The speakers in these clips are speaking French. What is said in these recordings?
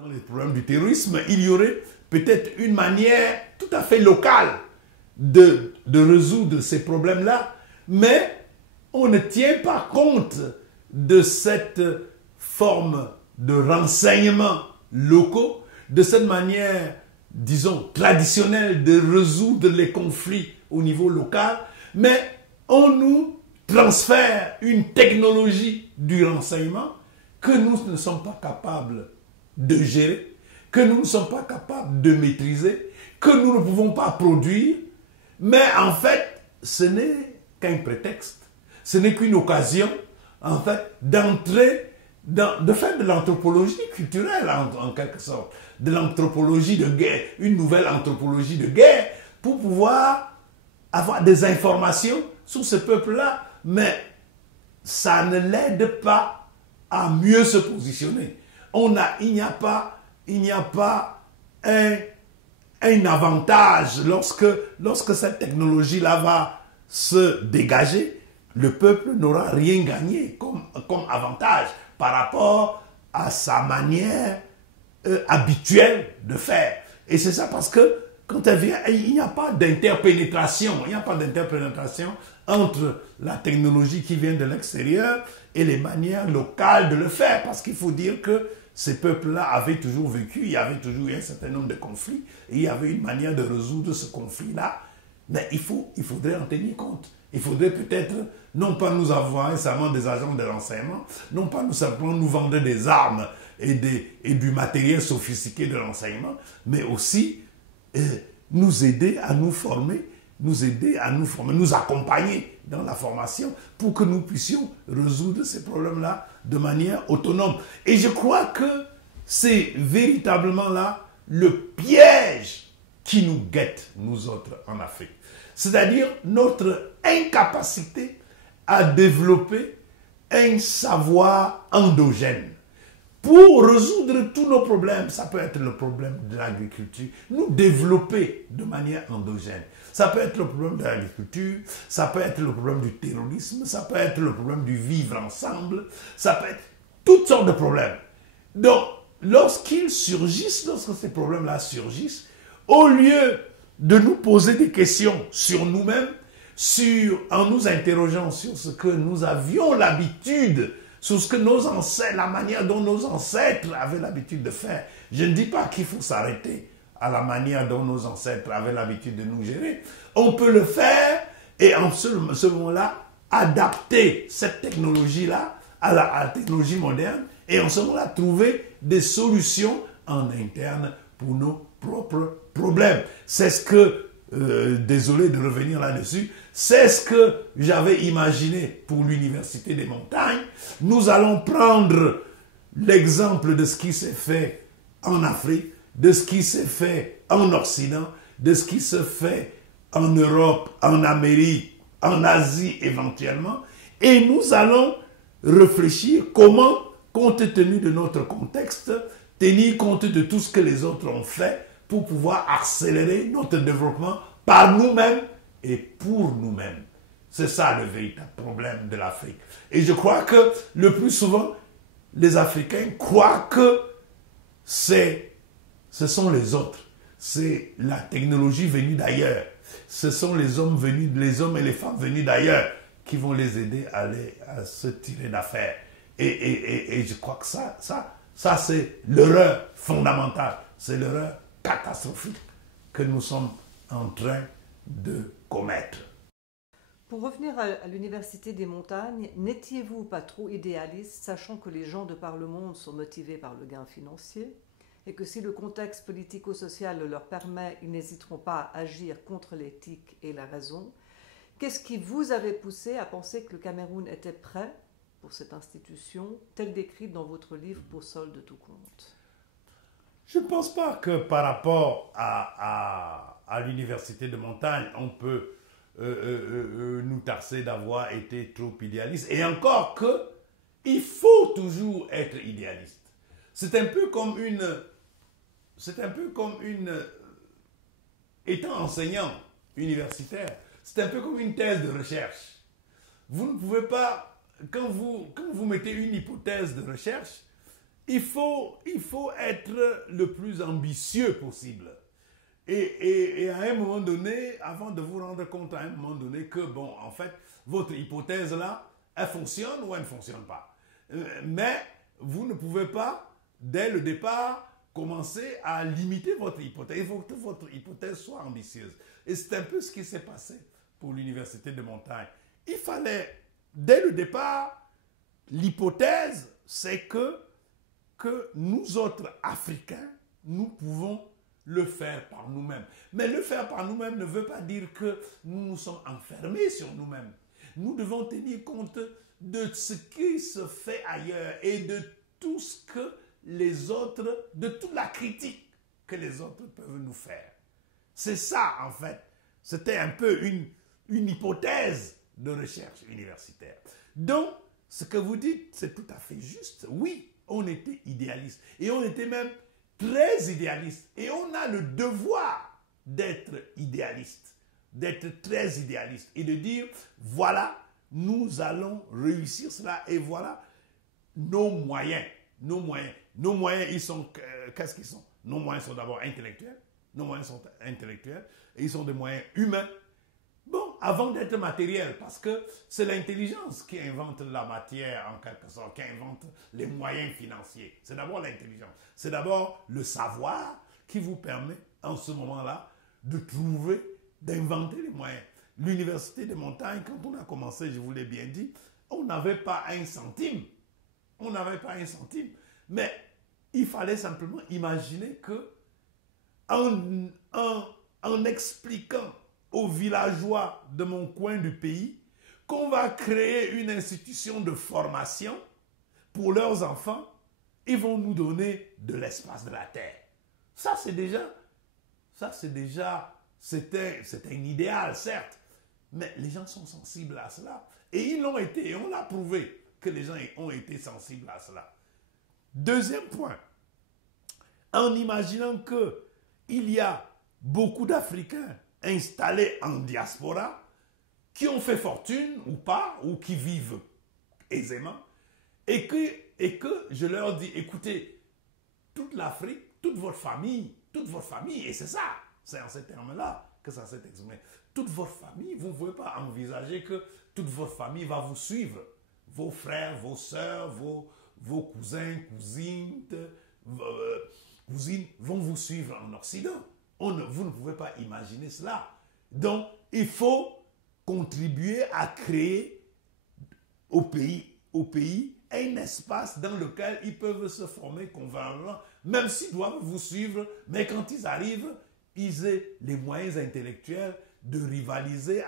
dans les problèmes du terrorisme, il y aurait peut-être une manière tout à fait locale de résoudre ces problèmes-là, mais on ne tient pas compte de cette forme de renseignements locaux, de cette manière, disons, traditionnelle de résoudre les conflits au niveau local, mais on nous transfère une technologie du renseignement que nous ne sommes pas capables de gérer, que nous ne sommes pas capables de maîtriser, que nous ne pouvons pas produire, mais en fait, ce n'est qu'un prétexte, ce n'est qu'une occasion, en fait, d'entrer, de faire de l'anthropologie culturelle, en quelque sorte, de l'anthropologie de guerre, une nouvelle anthropologie de guerre, pour pouvoir avoir des informations sur ce peuple-là, mais ça ne l'aide pas à mieux se positionner. Il n'y a pas un avantage lorsque cette technologie-là va se dégager. Le peuple n'aura rien gagné comme avantage par rapport à sa manière habituelle de faire. Et c'est ça parce que quand elle vient, il n'y a pas d'interpénétration. Il n'y a pas d'interpénétration entre la technologie qui vient de l'extérieur et les manières locales de le faire. Parce qu'il faut dire que ces peuples-là avaient toujours vécu, il y avait toujours eu un certain nombre de conflits, et il y avait une manière de résoudre ce conflit-là. Mais il faudrait en tenir compte. Il faudrait peut-être, non pas nous avoir nécessairement des agents de renseignement, non pas nous simplement nous vendre des armes et du matériel sophistiqué de renseignement, mais aussi nous aider à nous former, nous accompagner dans la formation pour que nous puissions résoudre ces problèmes-là de manière autonome. Et je crois que c'est véritablement là le piège qui nous guette, nous autres, en Afrique. C'est-à-dire notre incapacité à développer un savoir endogène. Pour résoudre tous nos problèmes, ça peut être le problème de l'agriculture, nous développer de manière endogène. Ça peut être le problème de l'agriculture, ça peut être le problème du terrorisme, ça peut être le problème du vivre ensemble, ça peut être toutes sortes de problèmes. Donc, lorsque ces problèmes-là surgissent, au lieu de nous poser des questions sur nous-mêmes, en nous interrogeant sur ce que nous avions l'habitude, sur ce que nos ancêtres, la manière dont nos ancêtres avaient l'habitude de faire. Je ne dis pas qu'il faut s'arrêter à la manière dont nos ancêtres avaient l'habitude de nous gérer. On peut le faire et en ce moment-là, adapter cette technologie-là à la technologie moderne et en ce moment-là, trouver des solutions en interne pour nos propres problèmes. C'est ce que, désolé de revenir là-dessus, c'est ce que j'avais imaginé pour l'Université des montagnes. Nous allons prendre l'exemple de ce qui s'est fait en Afrique, de ce qui s'est fait en Occident, de ce qui se fait en Europe, en Amérique, en Asie éventuellement, et nous allons réfléchir comment, compte tenu de notre contexte, tenir compte de tout ce que les autres ont fait pour pouvoir accélérer notre développement par nous-mêmes et pour nous-mêmes. C'est ça le véritable problème de l'Afrique. Et je crois que le plus souvent, les Africains croient que ce sont les autres. C'est la technologie venue d'ailleurs. Ce sont les hommes et les femmes venus d'ailleurs qui vont les aider à se tirer d'affaire. Et je crois que ça c'est l'erreur fondamentale. C'est l'erreur catastrophique que nous sommes en train de commettre. Pour revenir à l'Université des montagnes, n'étiez-vous pas trop idéaliste, sachant que les gens de par le monde sont motivés par le gain financier et que si le contexte politico-social le leur permet, ils n'hésiteront pas à agir contre l'éthique et la raison? Qu'est-ce qui vous avait poussé à penser que le Cameroun était prêt pour cette institution, telle décrite dans votre livre « Pour solde de tout compte » ? Je ne pense pas que par rapport à l'Université de montagne, on peut nous tarcer d'avoir été trop idéaliste. Et encore que, il faut toujours être idéaliste. C'est un peu comme étant enseignant universitaire, c'est un peu comme une thèse de recherche. Vous ne pouvez pas, quand vous mettez une hypothèse de recherche, il faut être le plus ambitieux possible. Et à un moment donné, avant de vous rendre compte à un moment donné que, bon, en fait, votre hypothèse là, elle fonctionne ou elle ne fonctionne pas. Mais vous ne pouvez pas, dès le départ, commencer à limiter votre hypothèse. Il faut que votre hypothèse soit ambitieuse. Et c'est un peu ce qui s'est passé pour l'Université de Montagne. Il fallait, dès le départ, l'hypothèse, c'est que nous autres Africains, nous pouvons le faire par nous-mêmes. Mais le faire par nous-mêmes ne veut pas dire que nous nous sommes enfermés sur nous-mêmes. Nous devons tenir compte de ce qui se fait ailleurs et de tout ce que les autres, de toute la critique que les autres peuvent nous faire. C'est ça, en fait. C'était un peu une hypothèse de recherche universitaire. Donc, ce que vous dites, c'est tout à fait juste. Oui, on était idéaliste. Et on était même très idéaliste. Et on a le devoir d'être idéaliste, d'être très idéaliste et de dire, voilà, nous allons réussir cela et voilà nos moyens. Nos moyens. Nos moyens, ils sont, qu'est-ce qu'ils sont? Nos moyens sont d'abord intellectuels. Nos moyens sont intellectuels et ils sont des moyens humains. Bon, avant d'être matériels, parce que c'est l'intelligence qui invente la matière en quelque sorte, qui invente les moyens financiers. C'est d'abord l'intelligence. C'est d'abord le savoir qui vous permet, en ce moment-là, de trouver, d'inventer les moyens. L'Université de Montagne, quand on a commencé, je vous l'ai bien dit, on n'avait pas un centime. On n'avait pas un centime. Mais il fallait simplement imaginer que en expliquant aux villageois de mon coin du pays qu'on va créer une institution de formation pour leurs enfants, ils vont nous donner de l'espace de la terre. C'était un idéal, certes, mais les gens sont sensibles à cela. Et ils l'ont été, et on l'a prouvé que les gens ont été sensibles à cela. Deuxième point, en imaginant qu'il y a beaucoup d'Africains installés en diaspora qui ont fait fortune ou pas, ou qui vivent aisément, et que je leur dis, écoutez, toute l'Afrique, toute votre famille, et c'est ça, c'est en ces termes-là que ça s'est exprimé, toute votre famille, vous ne pouvez pas envisager que toute votre famille va vous suivre, vos frères, vos sœurs, vos cousins, cousines vont vous suivre en Occident. Vous ne pouvez pas imaginer cela. Donc, il faut contribuer à créer au pays un espace dans lequel ils peuvent se former convenablement, même s'ils doivent vous suivre, mais quand ils arrivent, ils aient les moyens intellectuels de rivaliser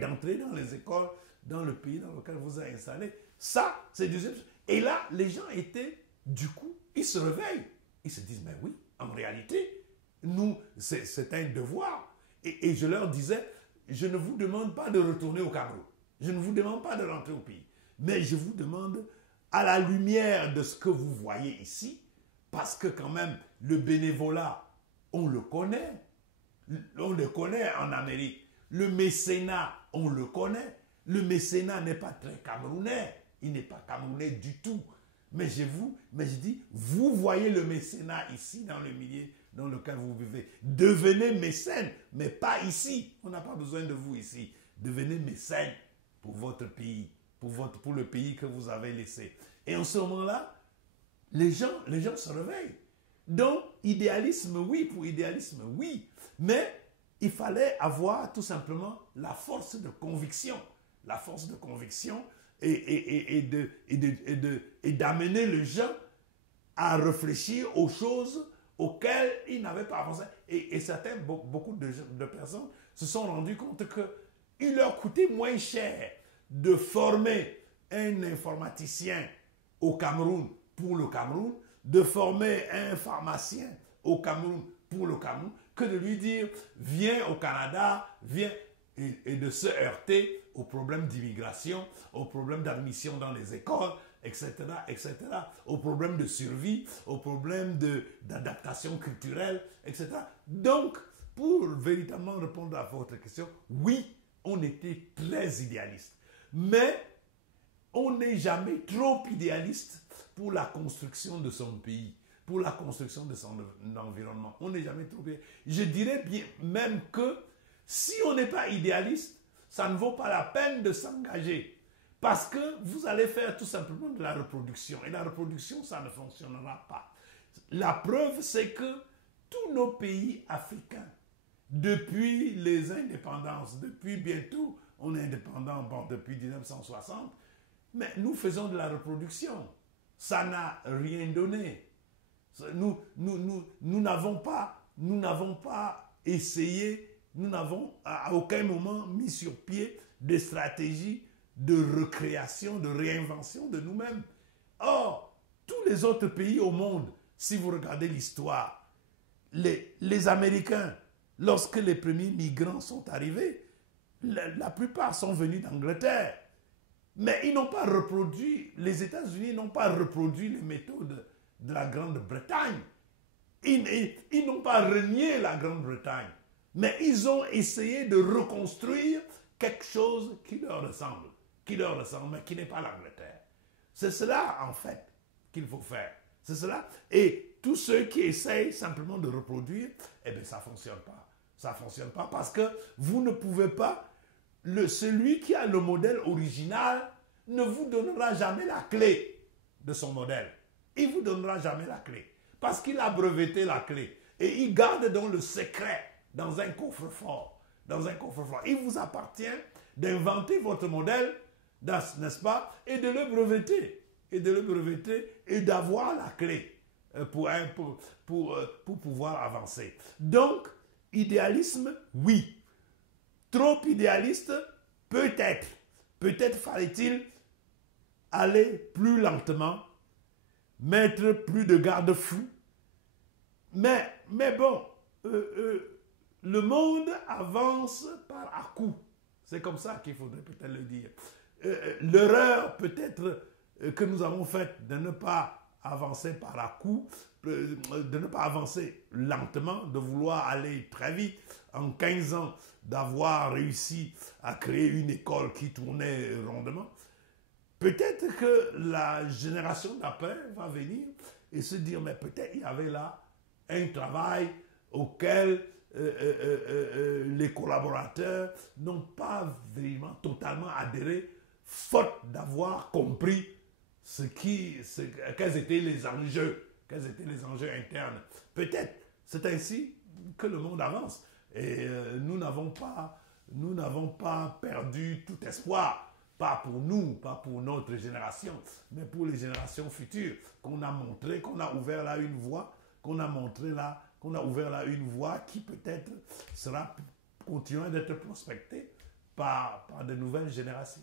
d'entrer dans les écoles, dans le pays dans lequel vous êtes installé. Ça, c'est deuxième chose. Et là, les gens étaient, du coup, ils se réveillent. Ils se disent, mais oui, en réalité, nous, c'est un devoir. Et je leur disais, je ne vous demande pas de retourner au Cameroun. Je ne vous demande pas de rentrer au pays. Mais je vous demande, à la lumière de ce que vous voyez ici, parce que quand même, le bénévolat, on le connaît. On le connaît en Amérique. Le mécénat, on le connaît. Le mécénat n'est pas très camerounais. Il n'est pas camerounais du tout. Mais je dis, vous voyez le mécénat ici, dans le milieu dans lequel vous vivez. Devenez mécène, mais pas ici. On n'a pas besoin de vous ici. Devenez mécène pour votre pays, pour le pays que vous avez laissé. Et en ce moment-là, les gens se réveillent. Donc, idéalisme, oui, pour idéalisme, oui. Mais il fallait avoir tout simplement la force de conviction. La force de conviction et d'amener les gens à réfléchir aux choses auxquelles ils n'avaient pas avancé. Et beaucoup de personnes se sont rendues compte qu'il leur coûtait moins cher de former un informaticien au Cameroun pour le Cameroun, de former un pharmacien au Cameroun pour le Cameroun, que de lui dire viens au Canada, viens, et de se heurter aux problèmes d'immigration, aux problèmes d'admission dans les écoles, etc., etc., aux problèmes de survie, aux problèmes d'adaptation culturelle, etc. Donc, pour véritablement répondre à votre question, oui, on était très idéaliste. Mais on n'est jamais trop idéaliste pour la construction de son pays, pour la construction de son environnement. On n'est jamais trop idéaliste. Je dirais bien même que si on n'est pas idéaliste, ça ne vaut pas la peine de s'engager. Parce que vous allez faire tout simplement de la reproduction. Et la reproduction, ça ne fonctionnera pas. La preuve, c'est que tous nos pays africains, depuis les indépendances, depuis bientôt, on est indépendant depuis 1960, mais nous faisons de la reproduction. Ça n'a rien donné. Nous n'avons pas essayé, nous n'avons à aucun moment mis sur pied des stratégies de recréation, de réinvention de nous-mêmes. Or, tous les autres pays au monde, si vous regardez l'histoire, les Américains, lorsque les premiers migrants sont arrivés, la plupart sont venus d'Angleterre. Mais ils n'ont pas reproduit, les États-Unis n'ont pas reproduit les méthodes de la Grande-Bretagne. Ils n'ont pas renié la Grande-Bretagne. Mais ils ont essayé de reconstruire quelque chose qui leur ressemble, mais qui n'est pas l'Angleterre. C'est cela, en fait, qu'il faut faire. C'est cela. Et tous ceux qui essayent simplement de reproduire, eh bien, ça ne fonctionne pas. Ça ne fonctionne pas parce que vous ne pouvez pas, celui qui a le modèle original ne vous donnera jamais la clé de son modèle. Il ne vous donnera jamais la clé. Parce qu'il a breveté la clé. Et il garde donc le secret dans un coffre-fort. Dans un coffre-fort. Il vous appartient d'inventer votre modèle, n'est-ce pas, et de le breveter. Et d'avoir la clé pour pouvoir avancer. Donc, idéalisme, oui. Trop idéaliste, peut-être. Peut-être fallait-il aller plus lentement, mettre plus de garde-fous. Mais bon, le monde avance par à-coups. C'est comme ça qu'il faudrait peut-être le dire. L'erreur peut-être que nous avons faite de ne pas avancer par à-coups, de ne pas avancer lentement, de vouloir aller très vite, en 15 ans, d'avoir réussi à créer une école qui tournait rondement. Peut-être que la génération d'après va venir et se dire, mais peut-être il y avait là un travail auquel les collaborateurs n'ont pas vraiment totalement adhéré, faute d'avoir compris quels étaient les enjeux internes. Peut-être c'est ainsi que le monde avance. Et nous n'avons pas perdu tout espoir. Pas pour nous, pas pour notre génération, mais pour les générations futures, qu'on a ouvert là une voie, qu'on a ouvert là une voie qui peut-être sera continuant d'être prospectée par de nouvelles générations.